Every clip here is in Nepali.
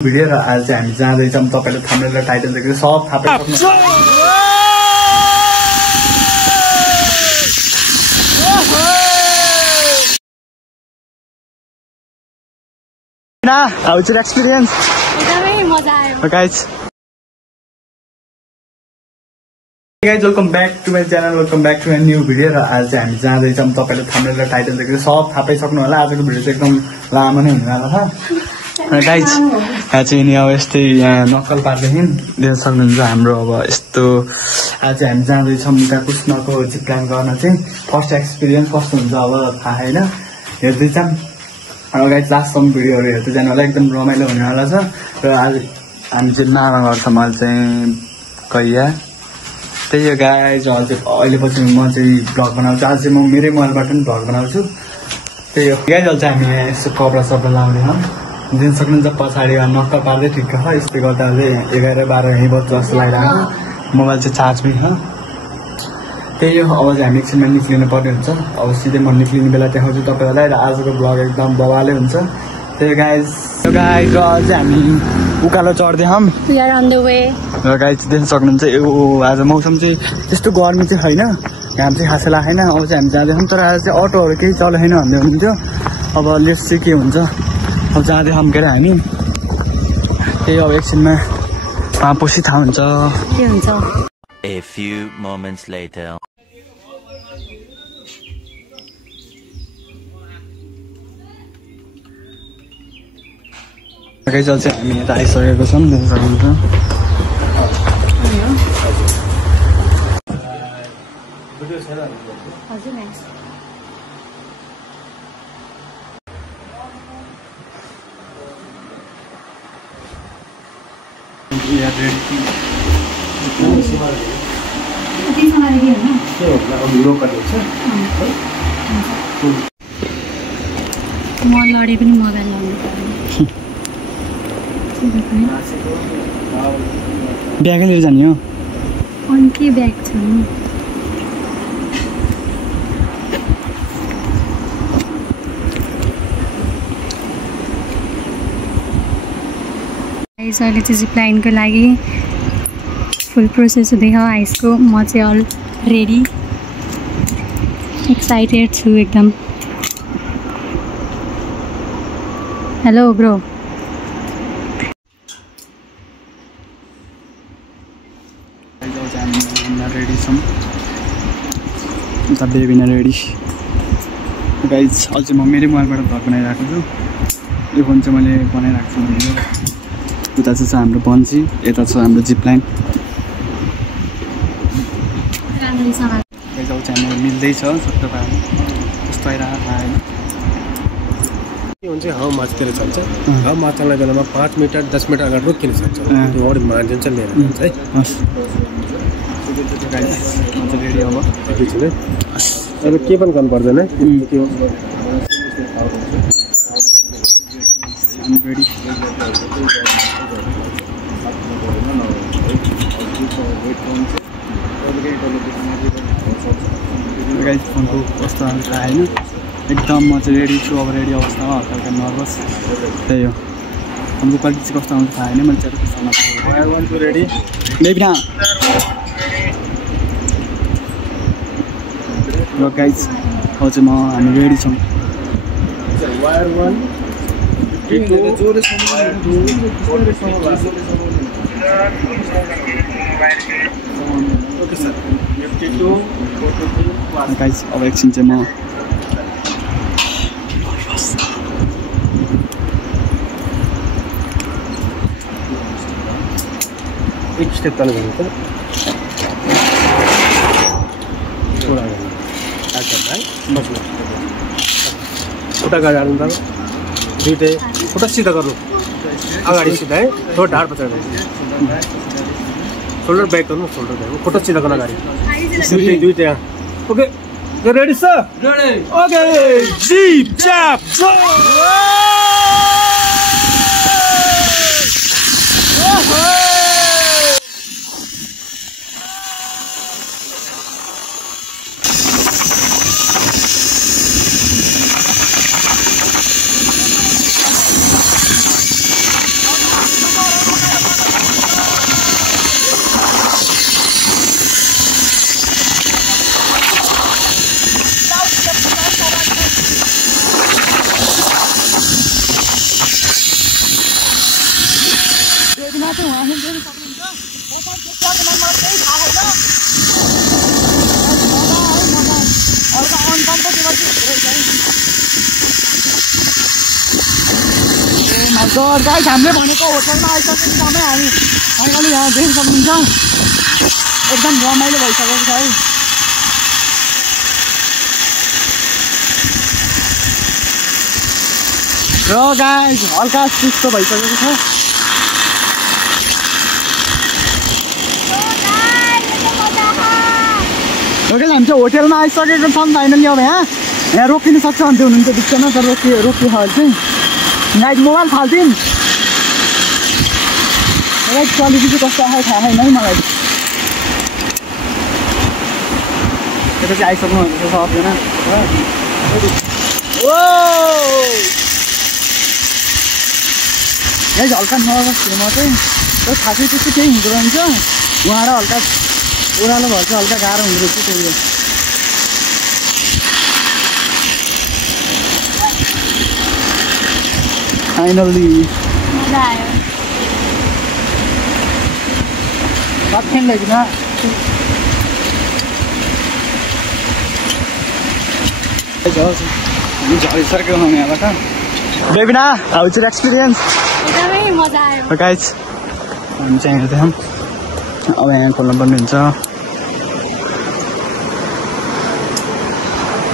भिडियो र आज चाहिँ हामी जाँदैछौँ। तपाईँले थम्बनेल र टाइटल देखेर सब थाहा पाइसक्नु How was your experience? एकदमै मजा आयो। Guys, welcome back to my channel, welcome back to a new video र आज चाहिँ हामी जाँदैछौँ। तपाईँले थम्बनेल र टाइटल देखेर सब थाहा पाइसक्नु होला। आजको भिडियो चाहिँ एकदम लामो नै हुनेवाला छ। गाइज यहाँ चाहिँ नि अब यस्तै यहाँ नक्कल पार्कदेखि देख्न सक्नुहुन्छ हाम्रो अब यस्तो आज चाहिँ हामी जाँदैछौँ उता कृष्णको जिप लाइन गर्न चाहिँ फर्स्ट एक्सपिरियन्स कस्तो हुन्छ अब थाहा होइन हेर्दैछौँ। अब गाइज लास्टसम्म भिडियोहरू हेर्दै जानु होला, एकदम रमाइलो हुनेवाला छ। र आज हामी चाहिँ नामा गर्छौँ अहिले चाहिँ कैया त्यही हो गाइज। अहिले पछि म चाहिँ भ्लग बनाउँछु, आज चाहिँ म मेरै मोबाइलबाट पनि भ्लग बनाउँछु। त्यही हो गाइज। अहिले चाहिँ हामी यसो कपडा सपडा लाउँदैछौँ, दिन सक्नुहुन्छ पछाडि नक्कल पार्दै ठिक्क छ। यस्तै गर्दा चाहिँ 11-12 यहीँ बज्छ जस्तो लागिरहेको छ। मोबाइल चाहिँ चार्जमै छ। त्यही हो, अब चाहिँ हामी एकछिनमा निक्लिनु पर्ने हुन्छ। अब सिधै म निक्लिने बेला देखाउँछु तपाईँहरूलाई र आजको ब्लग एकदम बवालै हुन्छ। त्यही गाइज र चाहिँ हामी उकालो चढ्दैछौँ र गाइज देख्न सक्नुहुन्छ। यो आज मौसम चाहिँ त्यस्तो गर्मी चाहिँ छैन, घाम चाहिँ खासै लागेन। अब चाहिँ हामी जाँदैछौँ, तर आज चाहिँ अटोहरू केही चलेन भन्दै हुनुहुन्थ्यो। अब लेट्स चाहिँ के हुन्छ, अब जाँदैछौँ के अरे हामी। त्यही अब एकछिनमा वहाँ पछि थाहा हुन्छ के हुन्छ। A few moments later. Guys चाहिँ हामी यता आइसकेको छौँ, देख्न सक्नुहुन्छ। म लडे पनि मोबाइल लाउनु पर्यो। ब्यागै लिएर जाने हो? अनि के ब्याग छ नि? अहिले चाहिँ जिप लाइनको लागि फुल प्रोसेस हुँदैछ आइसको। म चाहिँ अल रेडी एक्साइटेड छु एकदम। Hello bro. रेडी छौँ, उता बेबीना रेडी। गाइज अझै म मेरै मोबाइलबाट भ्लग बनाइरहेको छु। यो फोन चाहिँ मैले बनाइरहेको छु भनेको। उता चाहिँ छ हाम्रो बन्सी, यता छ हाम्रो जिप लाइन। गाइज अब चाहिँ हाम्रो मिल्दैछ सबै पाराले कस्तो आइरहेको थाहा होइन। के हुन्छ हाउ माछतिर चल्छ। हाउ माछ चल्ने बेलामा 5 मिटर 10 मिटर अगाडि रोकिन सक्छ। त्यो अरू मान्छे चाहिँ लिएर जान्छ है। रेडी अब अब के पनि गर्नु पर्दैन है। रेडी गाइज फोनको कस्तो थाहा होइन, एकदम म चाहिँ रेडी छु। अब रेडी अवस्थामा हल्का हल्का नर्भस। त्यही हो, हाम्रो क्वालिटी चाहिँ कस्तो आउँछ थाहा होइन। मैले चाहिँ कस्तो रेडी बेबिना र गाइज अब चाहिँ हामी रेडी छौँ। गाइज अब एकछिन चाहिँ म एक स्टेप तल गयो त थोडा खुट्टा अगाडि हाल्नु त दुइटै खुट्टा सिधा गर्नु अगाडि सिधा है। थोडा ढाड पछाडि सोल्डर ब्याक गर्नु, सोल्डर ब्याक खुट्टा सिधा गर्नु अगाडि दुइटै। Okay ready sir? Ready. Okay जिप च्याप होटेलमा चाहिँ उहाँ हेर्न सक्नुहुन्छ। त्यसको लागि मलाई केही थाहा छैन। अरू त अनकम्फर्टेबल चाहिँ हुँदो रहेछ है। ए गाइस हामीले भनेको होटेलमा आइसकेको समय हामी अहिले यहाँ देख्न सक्नुहुन्छ एकदम रमाइलो भइसकेको छ है। र गाइस हल्का चिसो भइसकेको छ। ओके हामी चाहिँ होटेलमा आइसकेको छौँ फाइनली। अब यहाँ रोकिन सक्छ भन्दै हुनुहुन्छ बिचमा, तर रोकियो चाहिँ गाइस मोबाइल फाल्थ्यौँ। राइट क्वालिटी चाहिँ कस्तो आयो थाहा छैन है मलाई। यता चाहिँ आइसक्नु भनेको छ सबजना। गाइस हल्का नर्भस थिएँ म चाहिँ, तर खासै त्यस्तो केही हुँदो रहन्छ। उहाँ र हल्का ओह्रालो भएर चाहिँ हल्का गाह्रो हुँदो रहेछ त्यही हो। फाइनल्ली मजा आयो। सक्थेन लेकिन झरिसक्यो हम यहाँबाट। बेबिना हाउ इज योर एक्सपिरियन्स? एकदमै मजा आयो। गाइस हामी चाहिँ हेर्दैछौँ। अब यहाँ खोल्नु पर्ने हुन्छ।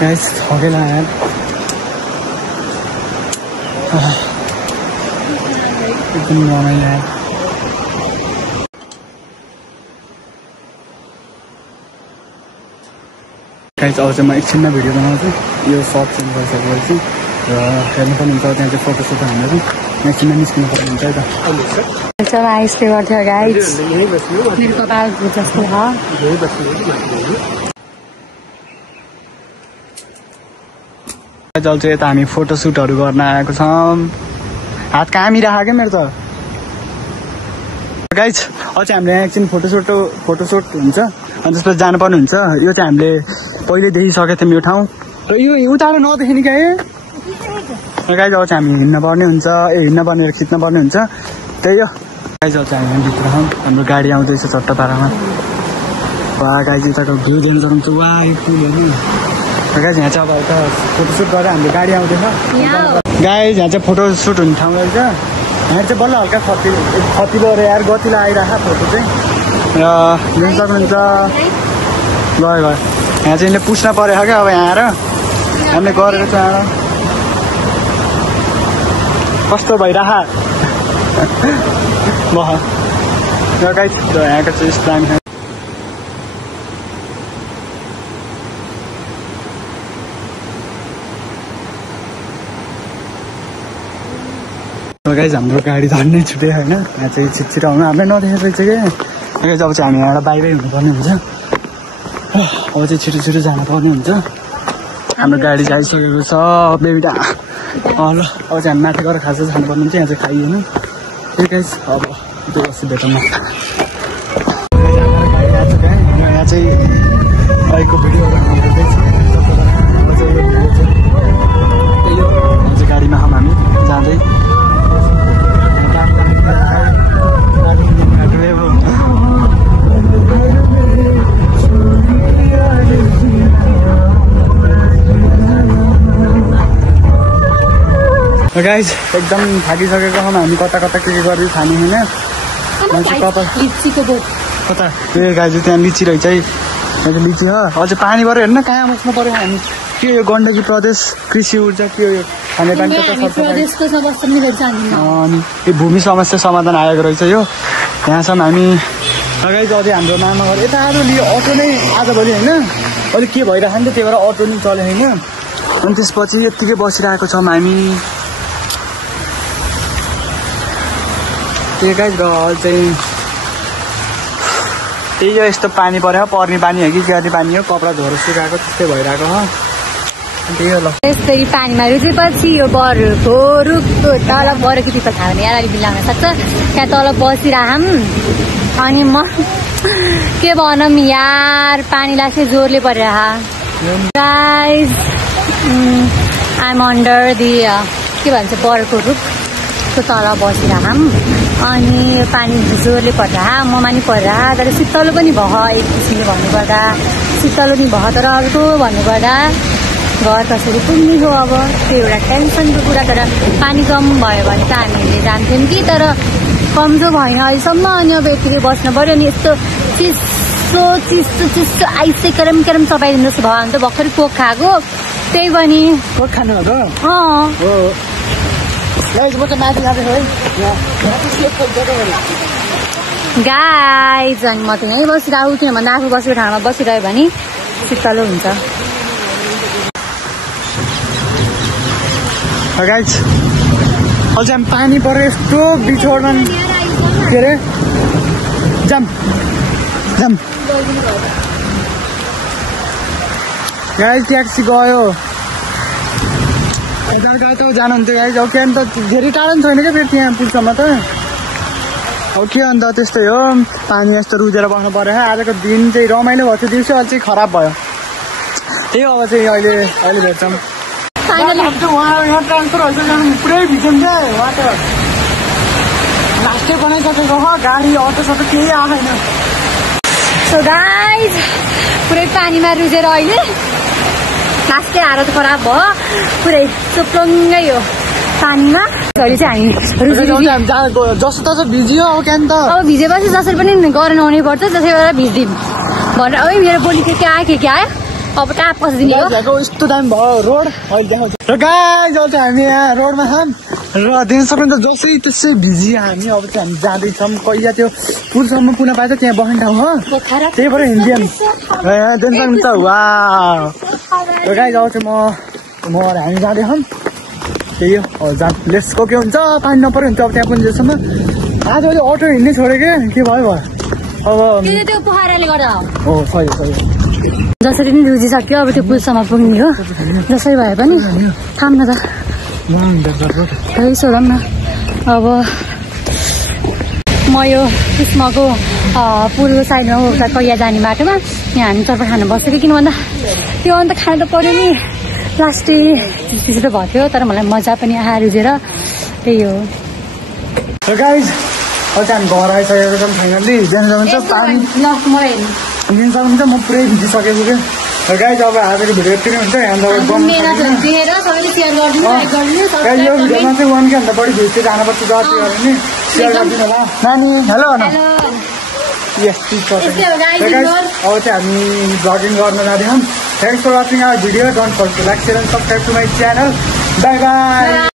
गाइस थकेला यार। एकदम रमाइलो यार। गाइस अब चाहिँ म एकछिनमा भिडियो बनाउँछु। यो सर्ट सेन्ड गरिसकेपछि र हेर्नु पनि हुन्छ त्यहाँ चाहिँ फोटोसुट हानेर एकछिनमा निस्किनु पर्ने हुन्छ है त। चल आइसले गर्थ्यो गाइस। मेरो कपाल जस्तो छ। जल चाहिँ यता हामी फोटोसुटहरू गर्न आएको छौँ। हात कामी राखेको क्या मेरो त। गाइस अझै हामीले यहाँ एकछिन फोटोसुट हुन्छ अनि त्यसपछि जानुपर्ने हुन्छ। यो चाहिँ हामीले पहिले देखिसकेको थियौँ यो ठाउँ र यो उताबाट नदेखिने क्या है। गाइस अब चाहिँ हामी हिँड्न पर्ने हुन्छ। हिँड्न पर्ने र खिच्न पर्ने हुन्छ त्यही हो। गाइस अब चाहिँ हामी भित्र छौँ। हाम्रो गाडी आउँदैछ चट्ट पारामा। वा गाइस यताको भ्यू देख्न सक्नुहुन्छ। वा यो पुल होइन। गाइस यहाँ चाहिँ अब यता फोटोसुट गरेर हाम्रो गाडी आउँदैछ। गाइस यहाँ चाहिँ फोटोसुट हुने ठाउँ रहेछ। यहाँ चाहिँ बल्ल हल्का खती गएर यार गतिलो आइरहेको फोटो चाहिँ र देख्न सक्नुहुन्छ। गयो यहाँ चाहिँ यिनले पुस्न परेको क्या अब यहाँ आएर हामीले गरेर चाहिँ आएर कस्तो भइरह बह गाइस यहाँको चाहिँ यस्तो दामी छ। गाइस हाम्रो गाडी झन्डै छुट्यो होइन। यहाँ चाहिँ छिटछिटो आउनु हामीलाई नदेखेको रहेछ क्या। गाइस अब चाहिँ हामी यहाँबाट बाहिरै हुनुपर्ने हुन्छ। अब चाहिँ छिटो जानुपर्ने हुन्छ। हाम्रो गाडी चाहिँ आइसकेको छ बेबिटा। ल अब चाहिँ हामी माथि गएर खाजा खानुपर्ने हुन्छ। यहाँ चाहिँ खाइएन। त्यही गाइस अब त्यो बस्छु भेटौँ। यहाँ चाहिँ बाइकको भिडियोहरू हेर्दैछ। गाडीमा छौँ हामी जाँदै। गाइस एकदम थाकिसकेको छौँ हामी। कता के गरेर खाने होइन। कता ए गाइस त्यहाँ लिची रहेछ है। लिची हो अझै पानीबाट हेर्न कहाँ बस्नु पर्यो हामी। के यो गण्डकी प्रदेश कृषि ऊर्जा के हो यो खानेपानी अनि यो भूमि समस्या समाधान आएको रहेछ यो। यहाँसम्म हामी गाइस अझै हाम्रो मामाघर यता आज अटो नै आजभोलि होइन अलिक के भइरहेको नि त त्यही भएर अटो नि चले होइन। अनि त्यसपछि यत्तिकै बसिरहेको छौँ हामी। त्यही गाइस र चाहिँ त्यही हो यस्तो पानी पऱ्यो। पर्ने पानी हो कि गाडी पानी हो। कपडा धोएर सुकाएको त्यस्तै भइरहेको हो। त्यही हो। ल फेरि पानीमा रुचेपछि यो बरुको रुखको तल बरुको टिप्पा थाहा भने यहाँ अलिक बिलाउन सक्छ। त्यहाँ तल बसिरहौँ अनि म के भनौँ यार पानीलाई चाहिँ जोरले परिरह। गाइस आइएम अन्डर दि के भन्छ बरुको रुखको तल बसिरहौँ अनि यो पानी जोरले पर्दा ममा नि पर्दा तर शीतलो पनि भयो एक किसिमले भन्नुपर्दा शीतलो नि भयो तर अर्को भन्नुपर्दा घर कसरी पुग्ने हो अब त्यो एउटा टेन्सनको कुरा तर पानी कम भयो भने त हामीले जान्थ्यौँ कि तर कम जो भएन अहिलेसम्म अनि अब यतिकै बस्नु पऱ्यो अनि यस्तो चिसो आइसै करम चपाइदिनु जस्तो भयो भने त भर्खरै कोक खाएको त्यही पनि कोक खानु हो गाइज अनि म त यहीँ बसिरहेको किन भन्दा आफू बसेको ठाउँमा बसिरह्यो भने शीतलो हुन्छ गाइज अझै हामी पानी पऱ्यो यस्तो बिछोडमा के अरे जाम गाइज ट्याक्सी गयो त जानुहुन्थ्यो गाइज अब के अन्त धेरै टाढो पनि छैन क्या फेरि त्यहाँ पुलसम्म त अब के अन्त त्यस्तै हो पानी यस्तो रुजेर बस्नु पऱ्यो आजको दिन चाहिँ रमाइलो भएको थियो दिउँसो अहिले चाहिँ खराब भयो त्यही अब चाहिँ अहिले भेट्छौँ यहाँ ट्रान्सफर भइसक्यो पुरै भिजौँ क्या उहाँ त लास्टै बनाइसकेको हो गाडी अटो सटो केही आएको छैन सो गाइज पुरै पानीमा रुजेर अहिले लास्टै हालत खराब भयो पुरै चुप्लङ्गै हो पानीमा अहिले चाहिँ हामी जस्तो तस्तो भिजियो अब क्या त अब भिजेपछि जसरी पनि गरेर आउनै पर्छ त्यसै गरेर भिजिदिउँ भनेर अब मेरो बोली के आयो अब टाप पसिदिने हो यस्तो टाइम भयो रोड अहिले देखाउँछ र गाइज अहिले चाहिँ हामी यहाँ रोडमा छौँ र दिन सक्नु त जसरी त्यसै भिजियो हामी अब चाहिँ हामी जाँदैछौँ कैया त्यो पुलसम्म पुग्न पाएछ त्यहाँ बस्ने ठाउँ हो त्यही भएर हिँडिदियौँ दिन सक्नुहुन्छ वा र गाइज अब चाहिँ म हामी जाँदैछौँ त्यही हो लेट्सको के हुन्छ पानी नपऱ्यो हुन्छ अब त्यहाँ पुग्ने जसम्म आज अहिले अटो हिँड्नै छोड्यो के भयो अब त्यो पोखराले गर्दा हो सही जसरी पनि रुजिसक्यो अब त्यो पुलसम्म पुग्ने हो जसरी भए पनि थाम्न त खै सोधौँ न अब म यो सुषमाको पुल साइडमा उता कैया जाने बाटोमा यहाँ हामी तर्फ खान बसेको किन भन्दा त्यो अन्त खान त पऱ्यो नि लास्टै चिसो त भएको थियो तर मलाई मजा पनि आएर रुजेर त्यही हो गाइज अहिले हामी घर आइसकेको छौँ फाइनल्ली जान्छ पानी दिन सक्नुहुन्छ म पुरै भिजिसकेको क्या र गाइज अब आजको भिडियो यति नै हुन्छ यो भिडियोमा चाहिँ 1K भन्दा बढी भिज चाहिँ जानुपर्छ जति गऱ्यो भने सेयर गरिदिनु होला नानी हेलो यस अब चाहिँ हामी भ्लगिङ गर्न जाँदैछौँ thanks for watching our video don't forget to like share and subscribe to my channel bye by